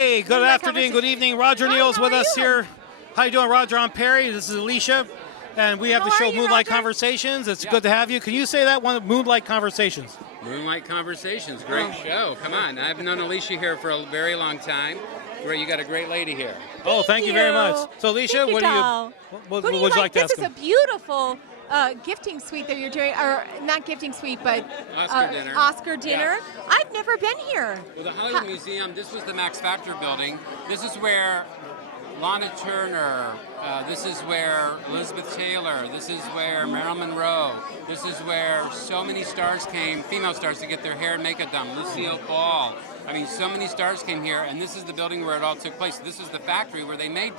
Hey, good afternoon, good evening. Roger Neal's with us here. How you doing, Roger? I'm Perry. This is Alicia. And we have the show Moonlight Conversations. It's good to have you. Can you say that one? Moonlight Conversations. Moonlight Conversations, great show. Come on, I've known Alicia here for a very long time. Great, you got a great lady here. Oh, thank you very much. So, Alicia, what would you like to ask This is a beautiful gifting suite that you're doing, or not gifting suite, but Oscar dinner. Yeah. I've never been here. Well, the Hollywood Museum, this was the Max Factor building. This is where Lana Turner, this is where Elizabeth Taylor, this is where Marilyn Monroe, this is where so many stars came, female stars, to get their hair and makeup done. Lucille Ball. I mean, so many stars came here, and this is the building where it all took place. This is the factory where they made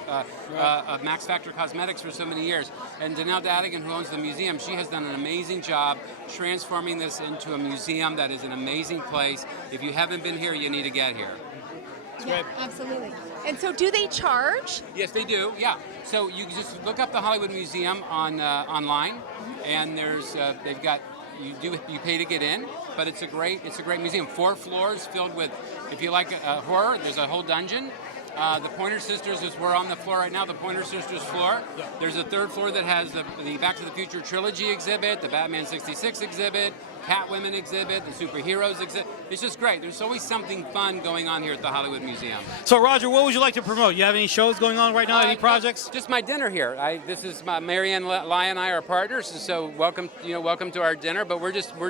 Max Factor Cosmetics for so many years. And Danelle Dadigan, who owns the museum, she has done an amazing job transforming this into a museum that is an amazing place. If you haven't been here, you need to get here. Yeah, absolutely. And so, do they charge? Yes, they do. Yeah. So you just look up the Hollywood Museum on online, and there's they've got you pay to get in, but it's a great museum. 4 floors filled with, if you like horror, there's a whole dungeon. The Pointer Sisters we're on the floor right now. The Pointer Sisters floor. Yeah. There's a 3rd floor that has the Back to the Future trilogy exhibit, the Batman '66 exhibit, Catwomen exhibit, the superheroes exhibit. It's just great. There's always something fun going on here at the Hollywood Museum. So, Roger, what would you like to promote? You have any shows going on right now? Any projects? Just my dinner here. This is Marianne Lai and I are partners, so welcome to our dinner. But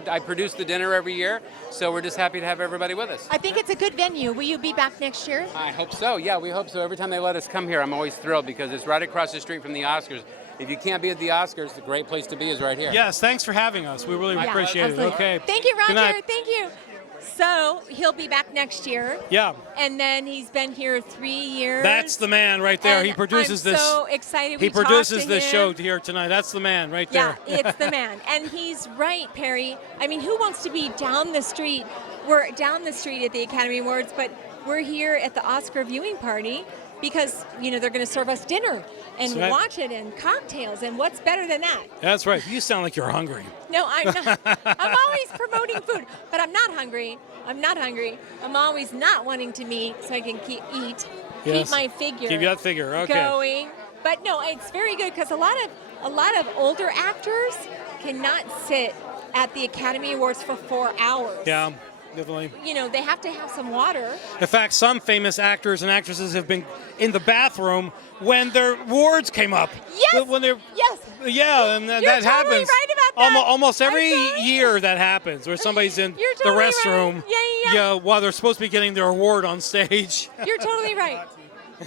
I produce the dinner every year, so we're just happy to have everybody with us. I think it's a good venue. Will you be back next year? I hope so. Yeah, we hope so. Every time they let us come here, I'm always thrilled because it's right across the street from the Oscars. If you can't be at the Oscars, the great place to be is right here. Yes, thanks for having us. We really appreciate it. Okay. Thank you, Roger. Thank you. So he'll be back next year. Yeah. And then he's been here 3 years. That's the man right there. And he produces I'm this. so excited. He produces this show here tonight. That's the man right there. Yeah, it's the man. And he's right, Perry. I mean, who wants to be down the street? We're down the street at the Academy Awards, but we're here at the Oscar viewing party because, they're going to serve us dinner and watch it and cocktails, and what's better than that? That's right. You sound like you're hungry. No, I'm not. I'm always promoting food, but I'm not hungry. I'm always not wanting to meet so I can keep my figure. Keep that figure, okay. Going. But no, it's very good because a lot of older actors cannot sit at the Academy Awards for 4 hours. Yeah. Definitely. They have to have some water. In fact, some famous actors and actresses have been in the bathroom when their awards came up. Yes. Yes. Yeah, and that totally happens. Right about that. Almost every year that happens, where somebody's in the restroom. Right. Yeah. While they're supposed to be getting their award on stage. You're totally right.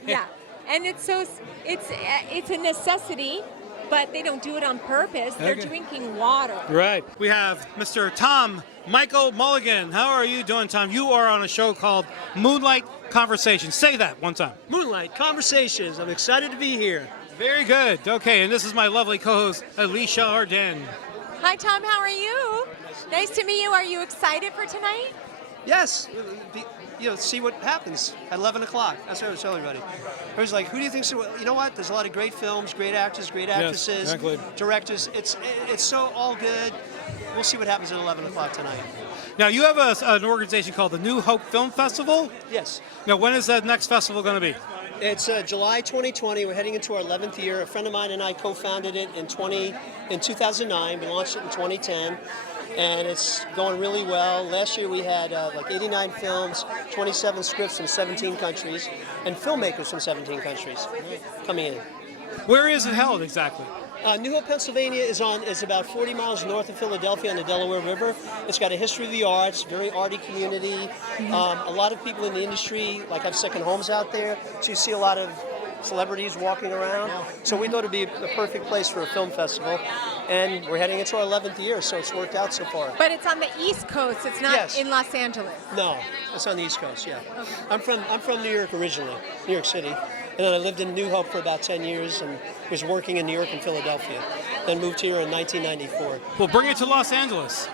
Yeah, and it's a necessity. But they don't do it on purpose. They're drinking water. Right. We have Mr. Tom Michael Mulligan. How are you doing, Tom? You are on a show called Moonlight Conversations. Say that one time. Moonlight Conversations. I'm excited to be here. Very good. Okay, and this is my lovely co-host, Alicia Arden. Hi, Tom. How are you? Nice to meet you. Are you excited for tonight? Yes. See what happens at 11 o'clock. That's what I was telling everybody. I was like, who do you think? You know what? There's a lot of great films, great actors, great actresses, directors. It's so all good. We'll see what happens at 11 o'clock tonight. Now, you have an organization called the New Hope Film Festival? Yes. Now, when is that next festival going to be? It's July 2020. We're heading into our 11th year. A friend of mine and I co-founded it in 2009. We launched it in 2010. And it's going really well. Last year we had 89 films, 27 scripts from 17 countries, and filmmakers from 17 countries coming in. Where is it held exactly? New Hope, Pennsylvania is about 40 miles north of Philadelphia on the Delaware River. It's got a history of the arts, very arty community. A lot of people in the industry have second homes out there, so you see a lot of celebrities walking around. So we thought it'd be the perfect place for a film festival. And we're heading into our 11th year, so it's worked out so far. But it's on the East Coast. It's not in Los Angeles. No, it's on the East Coast, yeah. Okay. I'm from New York originally, New York City. And then I lived in New Hope for about 10 years and was working in New York and Philadelphia. Then moved here in 1994. Well, bring it to Los Angeles.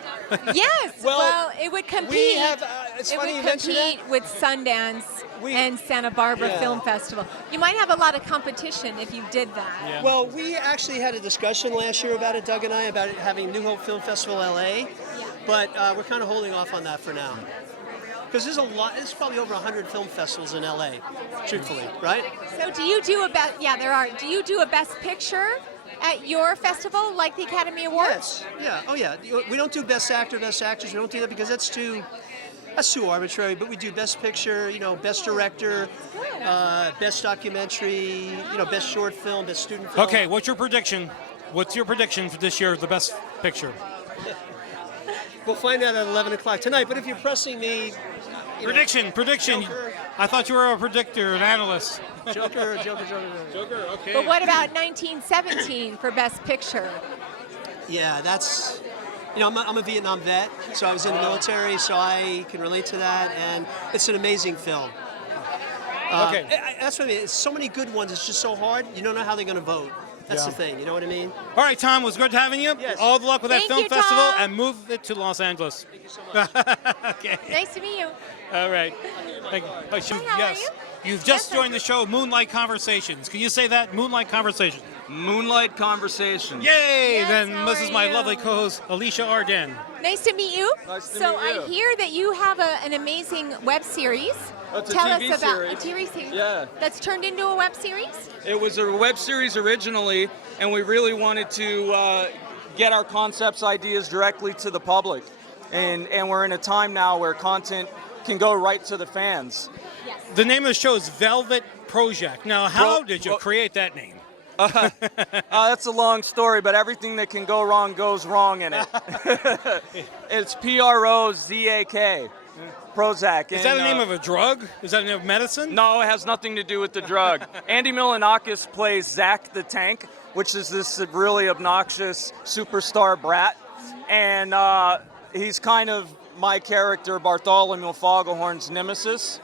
Yes. Well, it would compete. It's funny you mention that. It would compete with Sundance and Santa Barbara Film Festival. You might have a lot of competition if you did that. Yeah. Well, we actually had a discussion last year about it, Doug and I, about having New Hope Film Festival LA. but we're kind of holding off on that for now. Because there's probably over 100 film festivals in LA, truthfully, right? So do you do there are. Do you do a Best Picture at your festival like the Academy Awards? Yes. Yeah. Oh, yeah. We don't do Best Actor, Best Actress. We don't do that because that's too arbitrary. But we do Best Picture, Best Director, Best Documentary, Best Short Film, Best Student Film. Okay, what's your prediction? What's your prediction for this year, the Best Picture? We'll find out at 11 o'clock tonight. But if you're pressing me, Prediction. Joker. I thought you were a predictor, an analyst. Joker. Okay. But what about 1917 for Best Picture? Yeah, that's. I'm a Vietnam vet, so I was in the military, so I can relate to that, and it's an amazing film. Okay. That's what I mean. It's so many good ones. It's just so hard. You don't know how they're going to vote. That's the thing. You know what I mean? All right, Tom, it was good having you. Yes. All the luck with that Thank film you, festival, Tom. and move it to Los Angeles. Thank you so much. Okay. Nice to meet you. All right. Thank you. Oh, Hi, how are you? You've just Yes, joined the show, Moonlight Conversations. Can you say that? Moonlight Conversations. Moonlight Conversations. Yay! Yes, Then how this are is my you? lovely co-host, Alicia Arden. Nice to meet you. Nice to so meet you. I hear that you have an amazing web series. It's a Tell TV us about series. a TV series. Yeah. That's turned into a web series. It was a web series originally, and we really wanted to get our concepts, ideas directly to the public. And we're in a time now where content can go right to the fans. Yes. The name of the show is Velvet Prozac. Now, how did you create that name? That's a long story, but everything that can go wrong goes wrong in it. It's Prozak. Prozac. Is that the name of a drug? Is that the name of medicine? No, it has nothing to do with the drug. Andy Milonakis plays Zach the Tank, which is this really obnoxious superstar brat. And he's kind of my character, Bartholomew Fogelhorn's nemesis.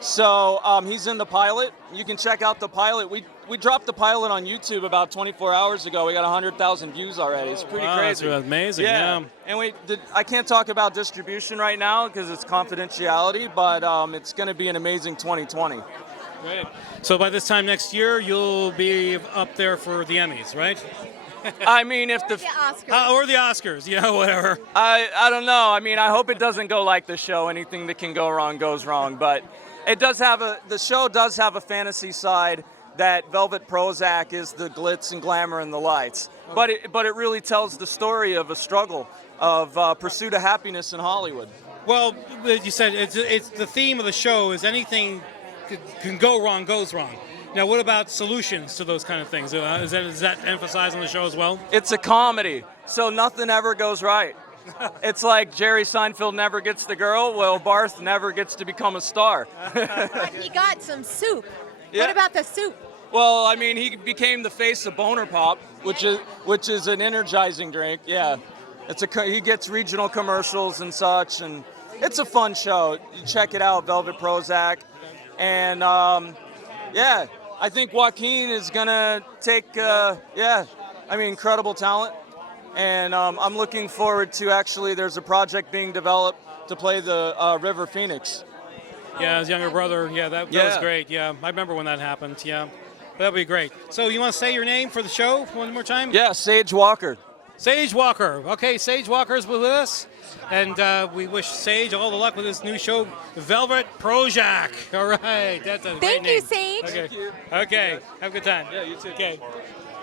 So he's in the pilot. You can check out the pilot. We dropped the pilot on YouTube about 24 hours ago. We got 100,000 views already. It's pretty crazy. That's amazing. Yeah. And I can't talk about distribution right now because it's confidentiality, but it's going to be an amazing 2020. Great. So by this time next year, you'll be up there for the Emmys, right? I mean, if The Oscars. Or the Oscars, whatever. I don't know. I mean, I hope it doesn't go like the show. Anything that can go wrong goes wrong. But it does have the show does have a fantasy side that Velvet Prozac is the glitz and glamour and the lights. But it really tells the story of a struggle of pursuit of happiness in Hollywood. Well, you said it's the theme of the show is anything can go wrong goes wrong. Now, what about solutions to those kind of things? Is that emphasized on the show as well? It's a comedy, so nothing ever goes right. It's like Jerry Seinfeld never gets the girl, well, Barth never gets to become a star. But he got some soup. Yeah. What about the soup? Well, I mean, he became the face of Boner Pop, which is an energizing drink. Yeah, he gets regional commercials and such, and it's a fun show. You check it out, Velvet Prozac, and yeah, I think Joaquin is gonna take incredible talent, and I'm looking forward to there's a project being developed to play the River Phoenix. Yeah, his younger brother. Yeah, that was great. Yeah, I remember when that happened. Yeah. That'd be great. So you want to say your name for the show one more time? Yeah, Sage Walker. Sage Walker. Okay, Sage Walker's with us. And we wish Sage all the luck with his new show, Velvet Prozac. All right. That's a great Thank you, name. Sage. Okay. Okay. Have a good time. Yeah, you too. Okay.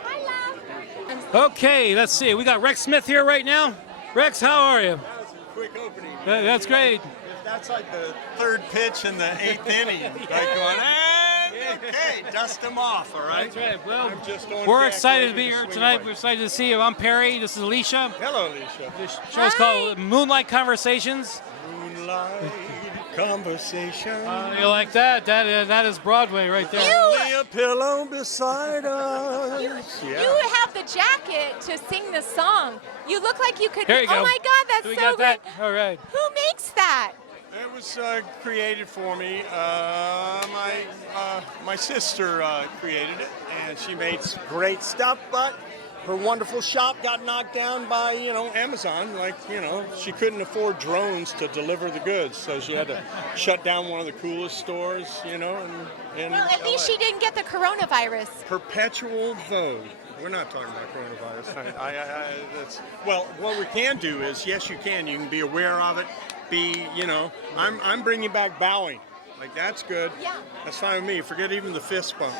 Hi, love. Okay, let's see. We got Rex Smith here right now. Rex, how are you? That was a quick opening. That's great. That's like the third pitch in the 8th inning. Like going, okay, dust them off, all right? That's right. Well, I'm just on we're deck, excited to ready be here swing tonight. away. We're excited to see you. I'm Perry. This is Alicia. Hello, Alicia. The show's called Moonlight Conversations. Moonlight Conversation. You like that? That is Broadway right there. Lay a pillow beside us. You have the jacket to sing the song. You look like you could. Here you go. Oh my God, that's Do we so got great. that? All right. Who makes that? It was created for me. My sister created it, and she made some great stuff, but her wonderful shop got knocked down by, Amazon. Like, she couldn't afford drones to deliver the goods, so she had to shut down one of the coolest stores, in Well, at least LA. she didn't get the coronavirus. Perpetual Vogue. We're not talking about coronavirus. Well, what we can do is, yes, you can. You can be aware of it. I'm bringing back bowing. Like, that's good. Yeah. That's fine with me. Forget even the fist bump.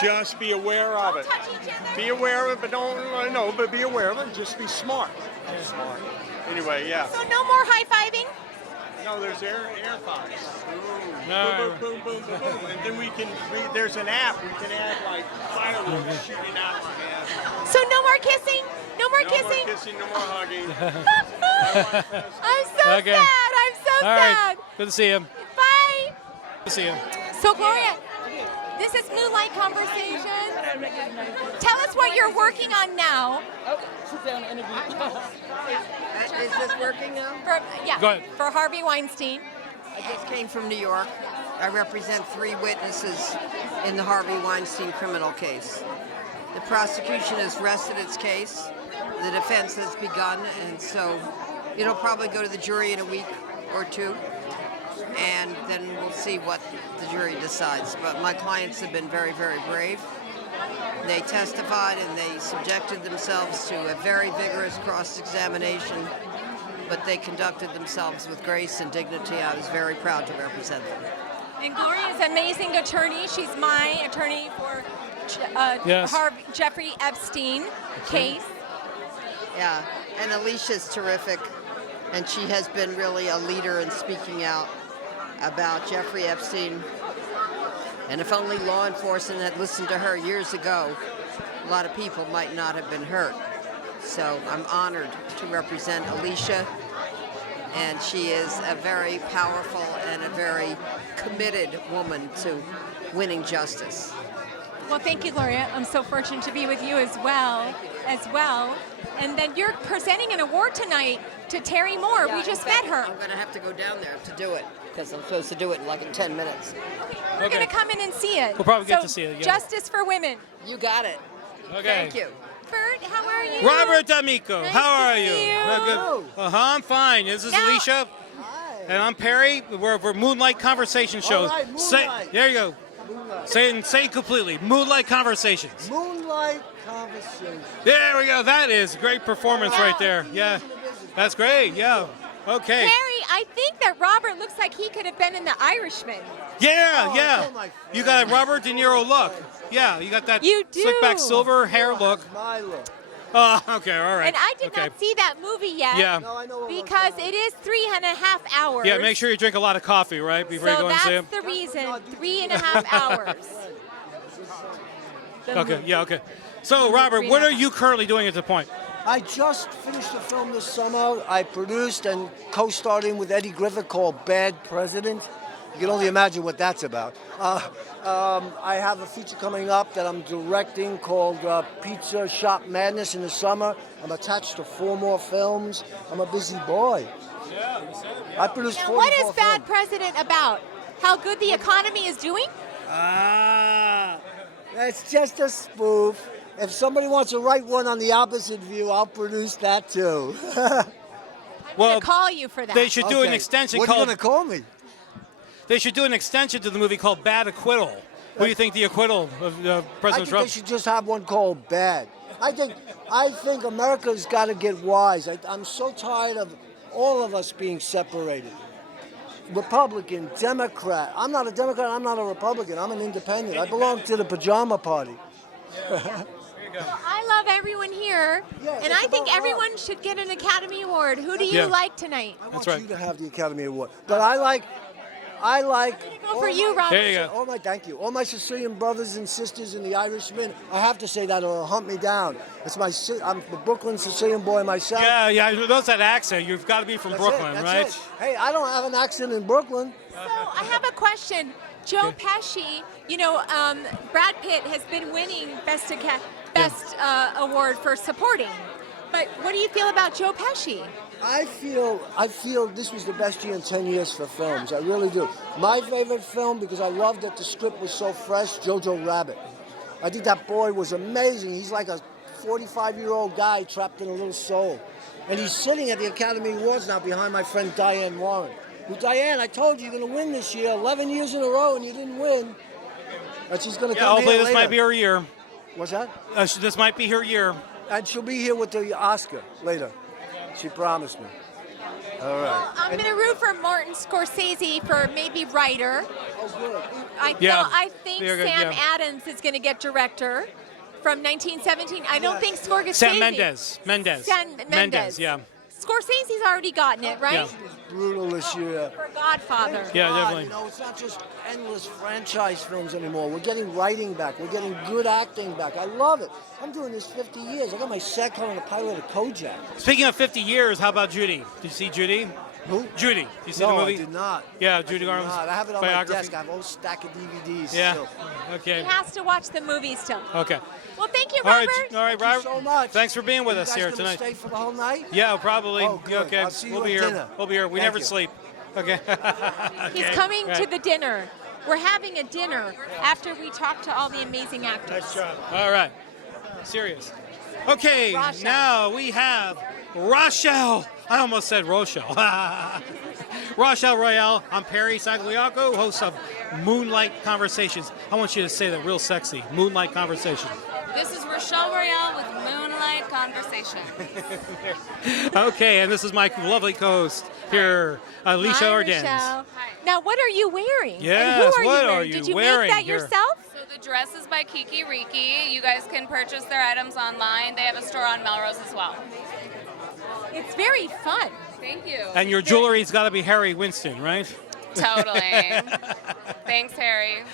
Just be aware of it. Touch each other. Be aware of it, but but be aware of it. And just be smart. Smart. Anyway, yeah. So no more high-fiving? No, there's air fives. No. Boom, boom, boom, boom, boom, boom. And then there's an app we can add like fireworks shooting out. So no more kissing? No more No kissing? more kissing, no more hugging. I'm so Okay. sad. I'm so All sad. right. Good to see you. Bye. Good to see you. So Gloria, this is Moonlight Conversations. Tell us what you're working on now. Is this working now? Go ahead. For Harvey Weinstein. I just came from New York. I represent 3 witnesses in the Harvey Weinstein criminal case. The prosecution has rested its case. The defense has begun, and so it'll probably go to the jury in a week or 2, and then we'll see what the jury decides. But my clients have been very, very brave. They testified and they subjected themselves to a very vigorous cross-examination, but they conducted themselves with grace and dignity. I was very proud to represent them. And Gloria is an amazing attorney. She's my attorney for Yes. Jeffrey Epstein case. Yeah, and Alicia's terrific, and she has been really a leader in speaking out about Jeffrey Epstein. And if only law enforcement had listened to her years ago, a lot of people might not have been hurt. So I'm honored to represent Alicia, and she is a very powerful and a very committed woman to winning justice. Well, thank you, Gloria. I'm so fortunate to be with you as well. And then you're presenting an award tonight to Terry Moore. Yeah, We just in fact, met her. I'm going to have to go down there to do it, because I'm supposed to do it in like in 10 minutes. We're Okay. going to come in and see it. We'll probably get So, to see it, yeah. Justice for women. You got it. Okay. Thank you. Bert, how are you? Robert D'Amico, Nice how to are see you? you. Good. I'm fine. This is Now- Alicia. And I'm Perry. We're Moonlight Conversations show. All right, Moonlight. There you go. Say it completely. Moonlight Conversations. Moonlight Conversations. There we go. That is great performance Yeah. right there. Yeah. That's great. Yeah. Okay. Harry, I think that Robert looks like he could have been in The Irishman. Yeah, Oh, yeah. oh, my You got a Robert De Niro look. Yeah, you got that You slick back do. silver hair look. My look. Oh, okay, all right. And I did okay. not see that movie yet. Yeah. No, I know what we're Because talking it is 3.5 hours. Yeah, make sure you drink a lot of coffee, right, before you So go and see that's him. the reason. 3.5 hours. Okay, yeah, okay. So, Robert, what are you currently doing at the point? I just finished a film this summer. I produced and co-starred in with Eddie Griffith called Bad President. You can only imagine what that's about. I have a feature coming up that I'm directing called Pizza Shop Madness in the summer. I'm attached to 4 more films. I'm a busy boy. Yeah, you said it. I produced Now, 44 what is Bad films. President about? How good the economy is doing? It's just a spoof. If somebody wants to write one on the opposite view, I'll produce that too. I'm going Well, to call you for that. They should do an Okay. extension What are you called. gonna call me? They should do an extension to the movie called Bad Acquittal. What do you think the acquittal of I President think Trump? they should just have one called Bad. I think America's got to get wise. I'm so tired of all of us being separated. Republican, Democrat. I'm not a Democrat. I'm not a Republican. I'm an independent. I belong to the pajama party. I love everyone here, Yeah, and it's I think about everyone should get an Academy Award. Who do you Yeah. like tonight? I want That's right. you to have the Academy Award. But I like. Go for you, Robert. There you go. Thank you. All my Sicilian brothers and sisters in the Irishman. I have to say that or it'll hunt me down. I'm a Brooklyn Sicilian boy myself. Yeah, I noticed that accent. You've got to be from That's Brooklyn, it, right? that's it. Hey, I don't have an accent in Brooklyn. So I have a question. Joe Pesci, Brad Pitt has been winning best award for supporting. But what do you feel about Joe Pesci? I feel this was the best year in 10 years for films. I really do. My favorite film, because I loved that the script was so fresh, Jojo Rabbit. I think that boy was amazing. He's like a 45-year-old guy trapped in a little soul. And he's sitting at the Academy Awards now behind my friend Diane Warren. Who, Diane, I told you you're going to win this year, 11 years in a row, and you didn't win. But she's going to Yeah, come hopefully here this later. might be her year. What's that? This might be her year. And she'll be here with the Oscar later. She promised me. All right. I'm going to root for Martin Scorsese for maybe writer. Oh, good. I think Very good, Sam yeah. Adams is going to get director from 1917. I don't think Scorsese. Sam Mendes. Sam Mendes. Yeah. Scorsese's already gotten it, right? Yeah. It's brutal this year. For Godfather. Yeah, God, definitely. You know, it's not just endless franchise films anymore. We're getting writing back. We're getting good acting back. I love it. I'm doing this 50 years. I got my set on the pilot of Kojak. Speaking of 50 years, how about Judy? Did you see Judy? Who? Judy. Did you see No, the movie? I did not. Yeah, Judy I did Garland's not. I have it on biography. my desk. I have a whole stack of DVDs. Yeah. Still. Okay. He has to watch the movie still. Okay. Well, thank you, All right, Robert. all right, Thank you Robert. so much. Thanks for being with You us guys here gonna tonight. Stay for the whole night? Yeah, probably. Oh, good. Okay. I'll see you we'll at be here. dinner. We'll be here. We Thank never you. sleep. Okay. He's Okay. coming Right. to the dinner. We're having a dinner after we talk to all the amazing actors. All right. Serious. Okay, Rochelle. now we have Rochelle. I almost said Rochelle. Rochelle Royale. I'm Perry Sagliaco, host of Moonlight Conversations. I want you to say that real sexy. Moonlight Conversations. This is Rochelle Royale with Moonlight Conversations. Okay, and this is my lovely co-host here, Alicia Hi, Ordens. Rochelle. Now, what are you wearing? And Yes, who are what you are wearing? you Did you wearing make that here? yourself? So the dress is by Kiki Riki. You guys can purchase their items online. They have a store on Melrose as well. It's very fun. Thank you. And your jewelry's got to be Harry Winston, right? Totally. Thanks, Harry.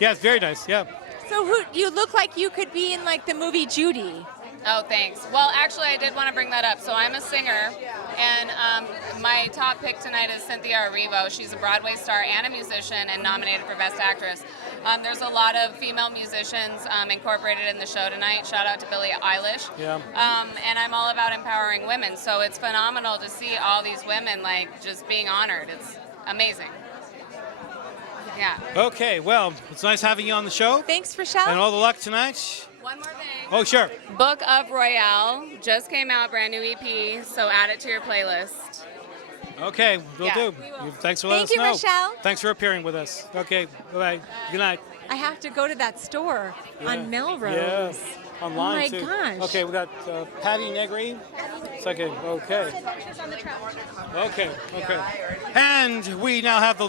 Yeah, it's very nice. Yeah. So you look like you could be in like the movie Judy. Oh, thanks. Well, actually, I did want to bring that up. So I'm a singer, and my top pick tonight is Cynthia Erivo. She's a Broadway star and a musician and nominated for Best Actress. There's a lot of female musicians incorporated in the show tonight. Shout out to Billie Eilish. Yeah. And I'm all about empowering women. So it's phenomenal to see all these women like just being honored. It's amazing. Yeah. Okay, well, it's nice having you on the show. Thanks, Rochelle. And all the luck tonight. One more thing. Oh, sure. Book of Royale just came out, brand new EP. So add it to your playlist. Okay, we'll Yeah, do. we will. Thanks for letting Thank us you, know. Rochelle. Thanks for appearing with us. Okay, bye-bye. Good night. I have to go to that store on Melrose. Yes, online Oh my too. gosh. Okay, we got Patty Negri. Second, okay. Okay, okay. And we now have the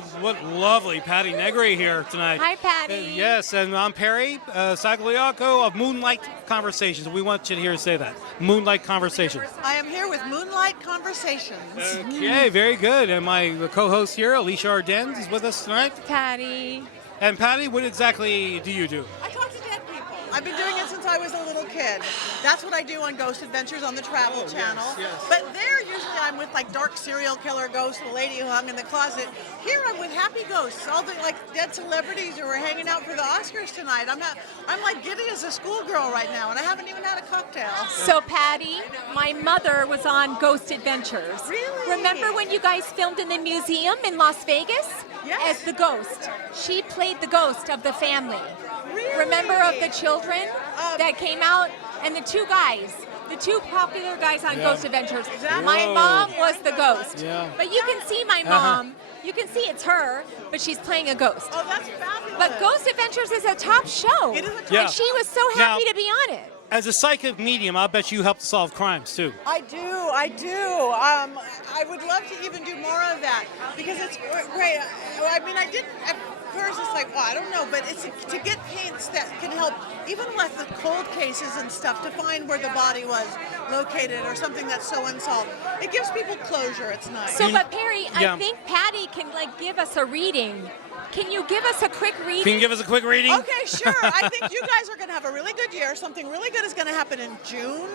lovely Patty Negri here tonight. Hi, Patty. Yes, and I'm Perry Sagliaco of Moonlight Conversations. We want you to hear us say that. Moonlight Conversations. I am here with Moonlight Conversations. Okay, very good. And my co-host here, Alicia Ordens, is with us tonight. Patty. And Patty, what exactly do you do? I talk to dead people. I've been doing it since I was a little kid. That's what I do on Ghost Adventures on the Travel Channel. yes. But there, usually I'm with like dark serial killer ghosts, the lady who hung in the closet. Here I'm with happy ghosts, all the like dead celebrities who are hanging out for the Oscars tonight. I'm like giddy as a schoolgirl right now, and I haven't even had a cocktail. So, Patty, my mother was on Ghost Adventures. Really? Remember when you guys filmed in the museum in Las Vegas? Yes. As the ghost. She played the ghost of the family. Really? Remember of the children that came out? And the two guys, the two popular guys on Yeah. Ghost Adventures. Exactly. My mom was the ghost. Yeah. But you can see my mom. You can see it's her, but she's playing a ghost. Oh, that's fabulous. But Ghost Adventures is a top show. It is a top Yeah. And she was so Now- happy to be on it. As a psychic medium, I'll bet you help solve crimes too. I do. I would love to even do more of that because it's great. I mean, I didn't at first. It's like, well, I don't know, but it's to get hints that can help, even with the cold cases and stuff, to find where the body was located or something that's so unsolved. It gives people closure. It's nice. So, but Perry, Yeah. I think Patty can like give us a reading. Can you give us a quick reading? Can you give us a quick reading? Okay, sure. I think you guys are going to have a really good year. Something really good is going to happen in June.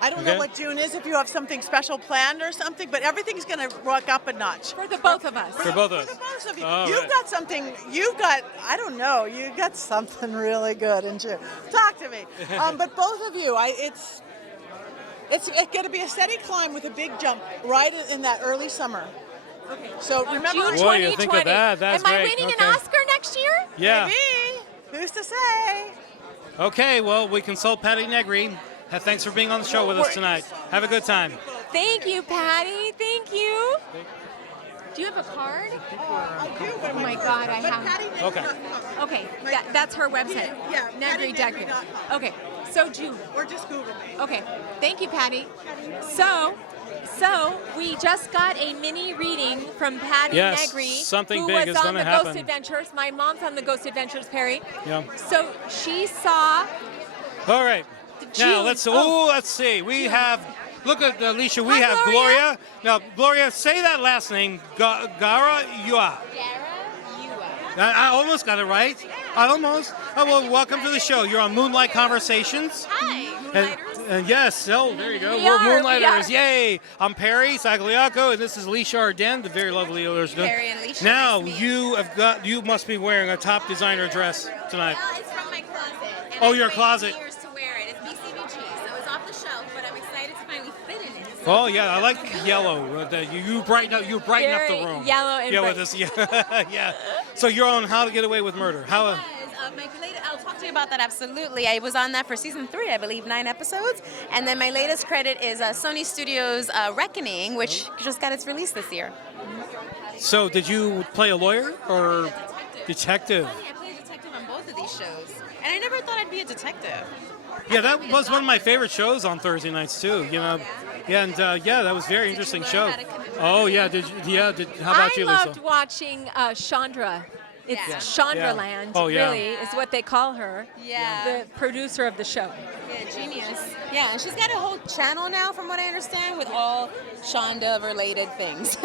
I don't Okay. know what June is, if you have something special planned or something, but everything's going to rock up a notch. For the both of us. For both of For us. the both of you. All You've right. got something, I don't know, you got something really good in June. Talk to me. But both of you, it's going to be a steady climb with a big jump right in that early summer. Okay. So remember, June Boy, 2020. you think of that. That's Am I great. winning Okay. an Oscar next year? Yeah. maybe. Who's to say? Okay, well, we consult Patty Negri. Thanks for being on the show with us tonight. Have a good time. Thank you, Patty. Thank you. Do you have a card? I do. Oh my God, I have. Okay. Okay, that's her website. Yeah, Negri Decker. PattyNegri.com. Okay, so do. Or just Google me. Okay, thank you, Patty. So we just got a mini reading from Patty Yes, Negri, something who big was is on gonna the happen. Ghost Adventures. My mom's on the Ghost Adventures, Perry. Yeah. So she saw. All right. Now June. let's see. We have. Look at Alicia. We Hi, have Gloria. Gloria. Now, Gloria, say that last name. Gara Yua. I almost got it right. Almost. Oh, well, welcome to the show. You're on Moonlight Conversations. Hi, And yes, oh, there you go. We We're are, Moonlighters. we are. Yay. I'm Perry Sagliaco, and this is Alicia Arden, the very lovely Alicia. Perry and Alicia, Now, nice to meet you must be wearing a top designer dress tonight. Well, it's from my closet. And Oh, I've your waited closet. years to wear it. It's BCBG, so it's off the shelf, but I'm excited to finally fit in it. Oh yeah, I like yellow. You brighten up the Very room. yellow and yeah, bright. with this. Yeah, yeah. So you're on How to Get Away with Murder. How? I'll talk to you about that, absolutely. I was on that for season 3, I believe, 9 episodes. And then my latest credit is Sony Studios' Reckoning, which just got its release this year. So did you play a lawyer or detective? Funny, I played a detective on both of these shows. And I never thought I'd be a detective. Yeah, that was one of my favorite shows on Thursday nights too. You know, yeah, and that was a very interesting show. Oh yeah, how about you, Lisa? I loved watching Chandra. It's Yeah. Chandraland, Oh, yeah. really, is what they call her. Yeah. The producer of the show. Yeah, genius. Yeah, and she's got a whole channel now, from what I understand, with all Shonda-related things.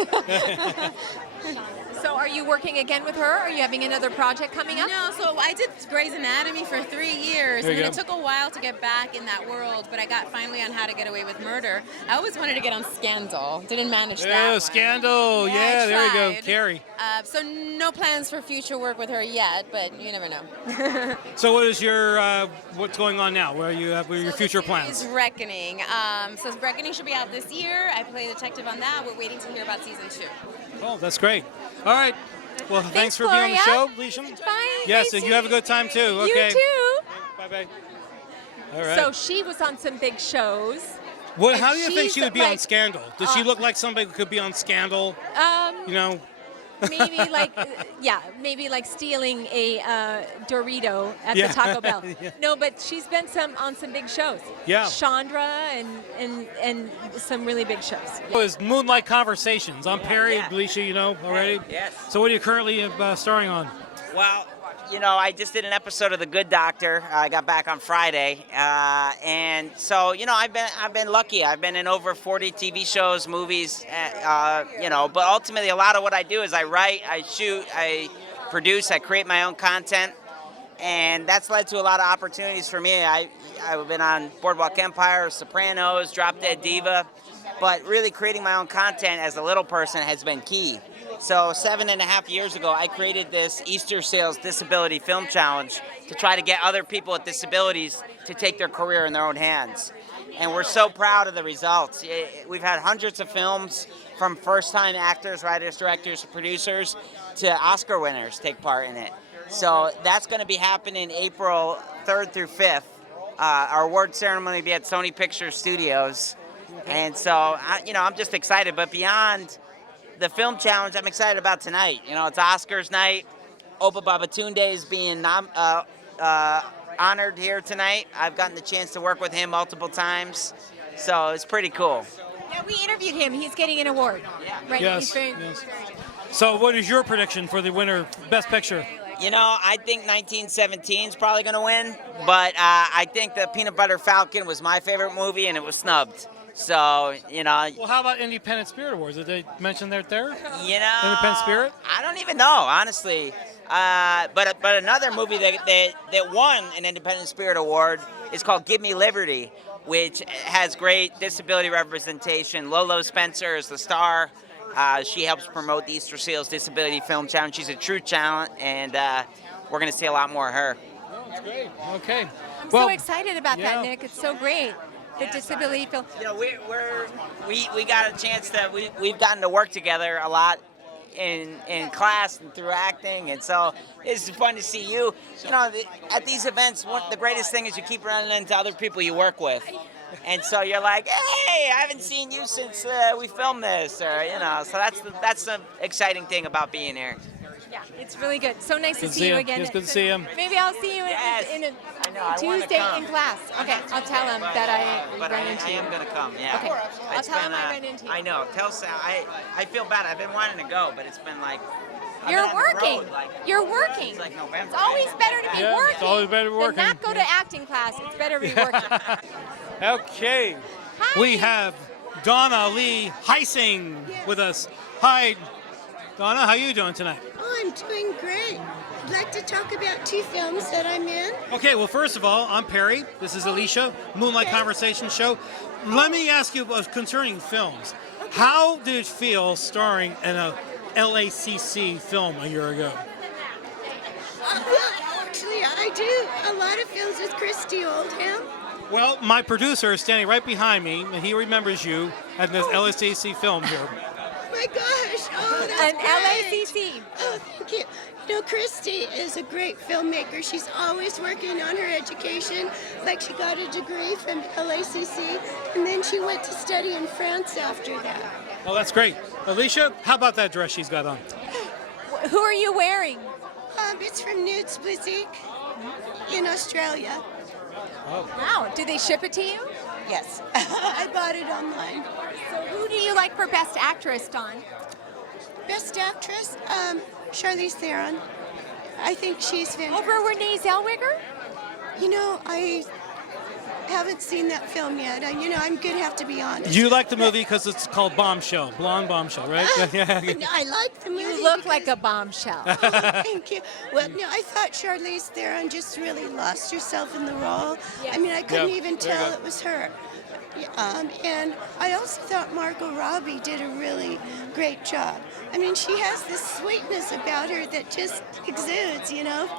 So are you working again with her? Are you having another project coming up? No, so I did Grey's Anatomy for 3 years, There and you then it go. took a while to get back in that world, but I got finally on How to Get Away with Murder. I always wanted to get on Scandal. Didn't manage that Yeah, one. Scandal. Yeah, Yeah, I there you go, tried. Carrie. So no plans for future work with her yet, but you never know. So what is your what's going on now? What are your future Is plans? Reckoning. So Reckoning should be out this year. I play a detective on that. We're waiting to hear about season 2. Oh, that's great. All right. Well, thanks for being on the Gloria. show, Alicia. Bye. Yes, Thank and you have a good time too. Okay. You too. Bye bye. All right. So she was on some big shows. What? and How do you think she's she would be on like- Scandal? Does she look like somebody who could be on Scandal? You know. Maybe like stealing a Dorito at Yeah. the Taco Bell. Yeah. No, but she's been on some big shows. Yeah. Chandra and some really big shows. It was Moonlight Conversations. I'm Perry, Alicia, you know already. Yes. So what are you currently starring on? Well, you know, I just did an episode of The Good Doctor. I got back on Friday, and so you know, I've been lucky. I've been in over 40 TV shows, movies, you know. But ultimately, a lot of what I do is I write, I shoot, I produce, I create my own content, and that's led to a lot of opportunities for me. I've been on Boardwalk Empire, Sopranos, Drop Dead Diva, but really creating my own content as a little person has been key. So 7.5 years ago, I created this Easter Sales Disability Film Challenge to try to get other people with disabilities to take their career in their own hands. And we're so proud of the results. We've had hundreds of films from first-time actors, writers, directors, producers, to Oscar winners take part in it. So that's going to be happening April 3rd through 5th. Our award ceremony will be at Sony Pictures Studios. And so, you know, I'm just excited. But beyond the film challenge, I'm excited about tonight. You know, it's Oscars night. Opa Babatunde is being honored here tonight. I've gotten the chance to work with him multiple times, so it's pretty cool. Yeah, we interviewed him. He's getting an award. Yeah. Right? Yes, yes. So what is your prediction for the winner, Best Picture? You know, I think 1917 is probably going to win, but I think the Peanut Butter Falcon was my favorite movie, and it was snubbed. So, you know. Well, how about Independent Spirit Awards? Did they mention that there? You know. Independent Spirit? I don't even know, honestly. But another movie that won an Independent Spirit Award is called Give Me Liberty, which has great disability representation. Lolo Spencer is the star. She helps promote the Easter Seals Disability Film Challenge. She's a true talent, and we're going to see a lot more of her. Oh, that's great. Okay. I'm so excited about that, Nick. It's so great. The disability film. You know, we got a chance that we've gotten to work together a lot in class and through acting, and so it's fun to see you. You know, at these events, the greatest thing is you keep running into other people you work with. And so you're like, hey, I haven't seen you since we filmed this, or you know. So that's the exciting thing about being here. Yeah, it's really good. So nice to Good to see see you him. again. It's good to see him. Maybe I'll see you Yes. in I know, I wanna Tuesday come. in class. Okay, I'll tell him that I But ran into I you. am gonna come. Yeah. Okay, I'll It's tell been, him I ran into you. I know. Tell Sal. I feel bad. I've been wanting to go, but it's been like. I've You're been on the working. road, like, You're working. It's like November. It's always better to be Yeah, it's working always better to be working. than not go to acting class. It's better to be working. Okay. Hi. We have Donna Lee Heising with us. Hi, Donna. How you doing tonight? Oh, I'm doing great. I'd like to talk about 2 films that I'm in. Okay, well, first of all, I'm Perry. This is Alicia, Moonlight Conversations show. Let me ask you concerning films. How did it feel starring in a LACC film a year ago? Well, actually, I do a lot of films with Christy Oldham. Well, my producer is standing right behind me, and he remembers you at this LACC film here. My gosh, oh, that's An great. LACC. Oh, thank you. You know, Christy is a great filmmaker. She's always working on her education. Like she got a degree from LACC, and then she went to study in France after that. Oh, that's great. Alicia, how about that dress she's got on? Who are you wearing? It's from Nudes Boutique in Australia. Oh. Wow, did they ship it to you? Yes. I bought it online. So who do you like for Best Actress, Dawn? Best actress, Charlize Theron. I think she's fantastic. Over Renee Zellweger? You know, I haven't seen that film yet. I'm gonna have to be honest. You like the movie because it's called Bombshell, Blonde Bombshell, right? I like the movie. You look like a bombshell. Oh, thank you. Well, no, I thought Charlize Theron just really lost herself in the role. I mean, I couldn't Yeah, even very tell good. it was her. And I also thought Margot Robbie did a really great job. I mean, she has this sweetness about her that just exudes, you know?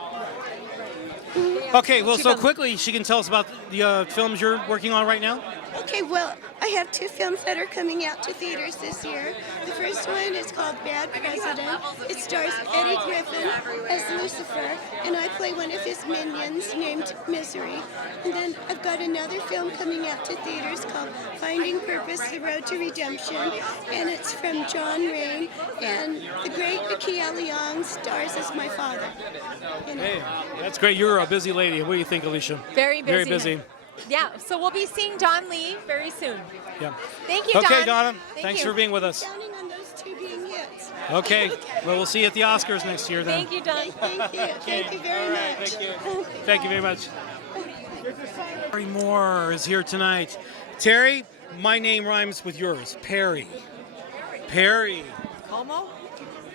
Okay, well, so quickly, she can tell us about the films you're working on right now. Okay, well, I have 2 films that are coming out to theaters this year. The first one is called Bad President. It stars Eddie Griffin as Lucifer, and I play one of his minions named Misery. And then I've got another film coming out to theaters called Finding Purpose, The Road to Redemption, and it's from John Rain, and the great Akia Leong stars as my father. You know? Hey, that's great. You're a busy lady. What do you think, Alicia? Very busy. Very busy. Yeah, so we'll be seeing Dawn Lee very soon. Yeah. Thank you, Okay, Dawn. Donna. Thank Thanks you. for being with us. Counting on those 2 being hits. Okay. Well, we'll see you at the Oscars next year then. Thank you, Dawn. Thank you. Thank you very much. Thank you very much. Terry Moore is here tonight. Terry, my name rhymes with yours. Perry. Perry. Como?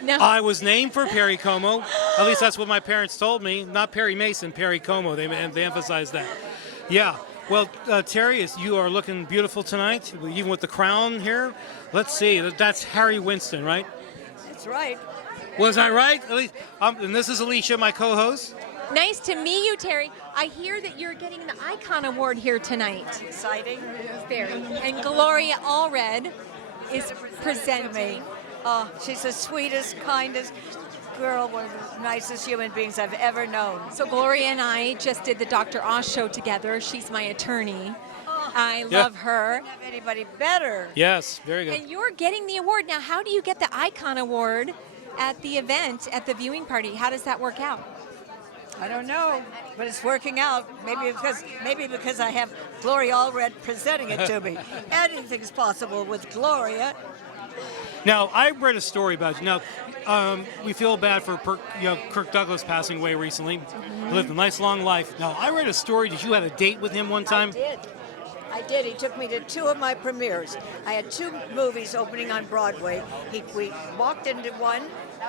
No. I was named for Perry Como. At least that's what my parents told me. Not Perry Mason, Perry Como. They emphasized that. Yeah. Well, Terry, you are looking beautiful tonight, even with the crown here. Let's see. That's Harry Winston, right? That's right. Was I right? At least, and this is Alicia, my co-host. Nice to meet you, Terry. I hear that you're getting the Icon Award here tonight. Exciting. Very. And Gloria Allred is presenting. Oh, she's the sweetest, kindest girl, one of the nicest human beings I've ever known. So Gloria and I just did the Dr. Oz show together. She's my attorney. I love her. Don't have anybody better. Yes, very good. And you're getting the award. Now, how do you get the Icon Award at the event, at the viewing party? How does that work out? I don't know, but it's working out. Maybe because I have Gloria Allred presenting it to me. Anything's possible with Gloria. Now, I read a story about you. Now, we feel bad for Kirk Douglas passing away recently. He lived a nice long life. Now, I read a story that you had a date with him one time. I did. He took me to 2 of my premieres. I had 2 movies opening on Broadway. We walked into one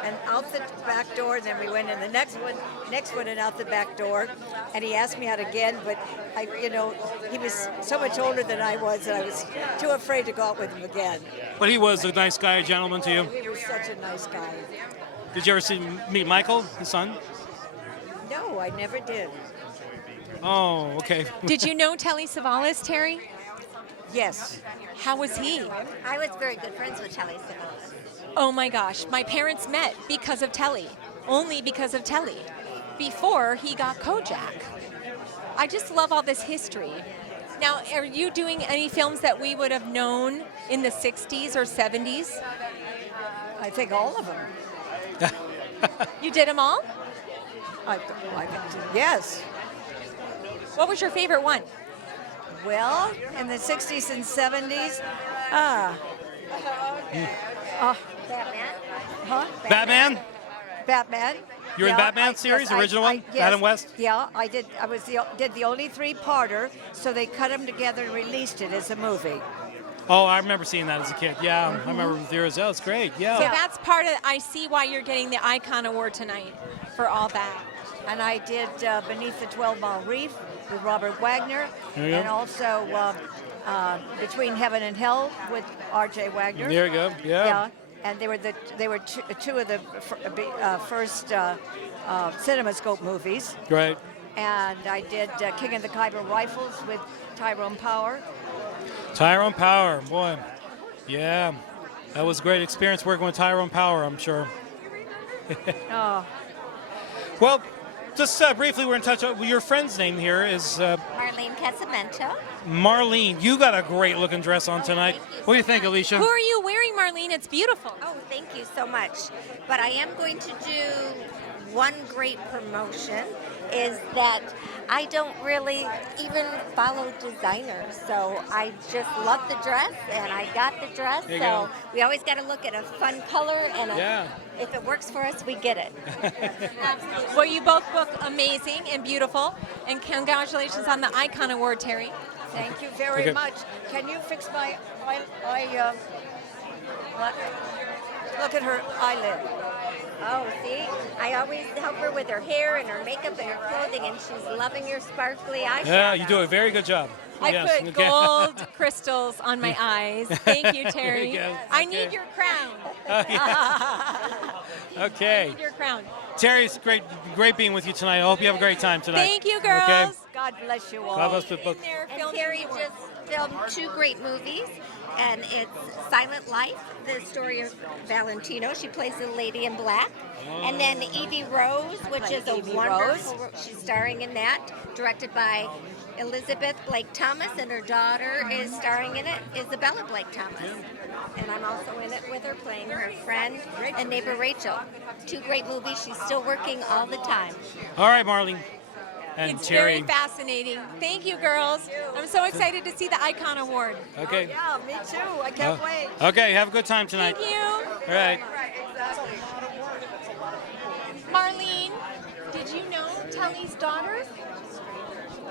and out the back door, and then we went in the next one and out the back door. And he asked me out again, but he was so much older than I was that I was too afraid to go out with him again. But he was a nice guy, a gentleman to you. He was such a nice guy. Did you ever meet Michael, his son? No, I never did. Oh, okay. Did you know Telly Savalas, Terry? Yes. How was he? I was very good friends with Telly Savalas. Oh my gosh, my parents met because of Telly, only because of Telly, before he got Kojak. I just love all this history. Now, are you doing any films that we would have known in the 60s or 70s? I think all of them. You did them all? Yes. What was your favorite one? Well, in the 60s and 70s, Batman. huh? Batman? Batman. You were in Batman series, original one? Adam West? Yeah, I did. Did the only three-parter, so they cut them together and released it as a movie. Oh, I remember seeing that as a kid. Yeah, I remember Theories. That was great. Yeah. So that's part of, I see why you're getting the Icon Award tonight for all that. And I did Beneath the 12-Mile Reef with Robert Wagner, There you go. and also Between Heaven and Hell with R.J. Wagner. There you go. Yeah. And they were two of the first CinemaScope movies. Great. And I did King of the Khyber Rifles with Tyrone Power. Tyrone Power, boy. Yeah. That was a great experience working with Tyrone Power, I'm sure. Oh. Well, just briefly, we're in touch. Your friend's name here is Marlene Casamento. Marlene. You got a great looking dress on tonight. What do you think, Alicia? Who are you wearing, Marlene? It's beautiful. Oh, thank you so much. But I am going to do one great promotion is that I don't really even follow designers. So I just love the dress, and I got the dress. There you So go. we always got to look at a fun color, and Yeah. if it works for us, we get it. Well, you both look amazing and beautiful, and congratulations on the Icon Award, Terry. Thank you very Okay. much. Can you fix my look at her eyelid. Oh, see? I always help her with her hair and her makeup and her clothing, and she's loving your sparkly eyeshadow. Yeah, you do a very good job. I Yes, put okay. gold crystals on my eyes. Thank you, Terry. There you go. I need your crown. Okay. I need your crown. Terry, it's great being with you tonight. I hope you have a great time tonight. Thank you, girls. Okay. God bless you all. God bless you both. And Terry just filmed 2 great movies, and it's Silent Life, the story of Valentino. She plays the lady in black. And then Evie Rose, which is a Evie wonderful, she's starring in that, directed by Elizabeth Blake Thomas, and her daughter is starring in it, Isabella Blake Thomas. And I'm also in it with her, playing her friend and neighbor Rachel. 2 great movies. She's still working all the time. All right, Marlene. And It's Terry. very fascinating. Thank you, girls. I'm so excited to see the Icon Award. Okay. Yeah, me too. I can't wait. Okay, have a good time tonight. Thank you. All right. Marlene, did you know Telly's daughter?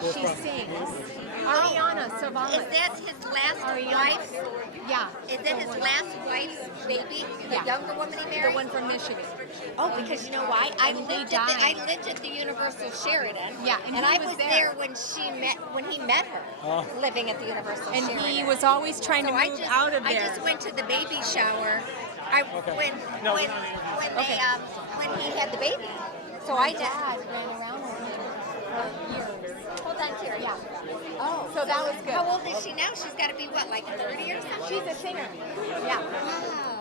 She sings. Ariana Savali. Is that his last wife? Yeah. Is it his last wife's baby? The Yeah. younger woman he married? The one from Michigan. Oh, because you know why? I And lived he at died. I lived at the Universal Sheridan. Yeah, and he I was was there. there when he met her, Oh. living at the Universal And Sheridan. he was always trying to So move out of I there. just went to the baby shower. When he had the baby. So I just ran around with him for years. Hold on, Terry. Yeah. Oh, So that was good. How old is she now? She's got to be what, like 30 or something? She's a singer. Yeah. Wow.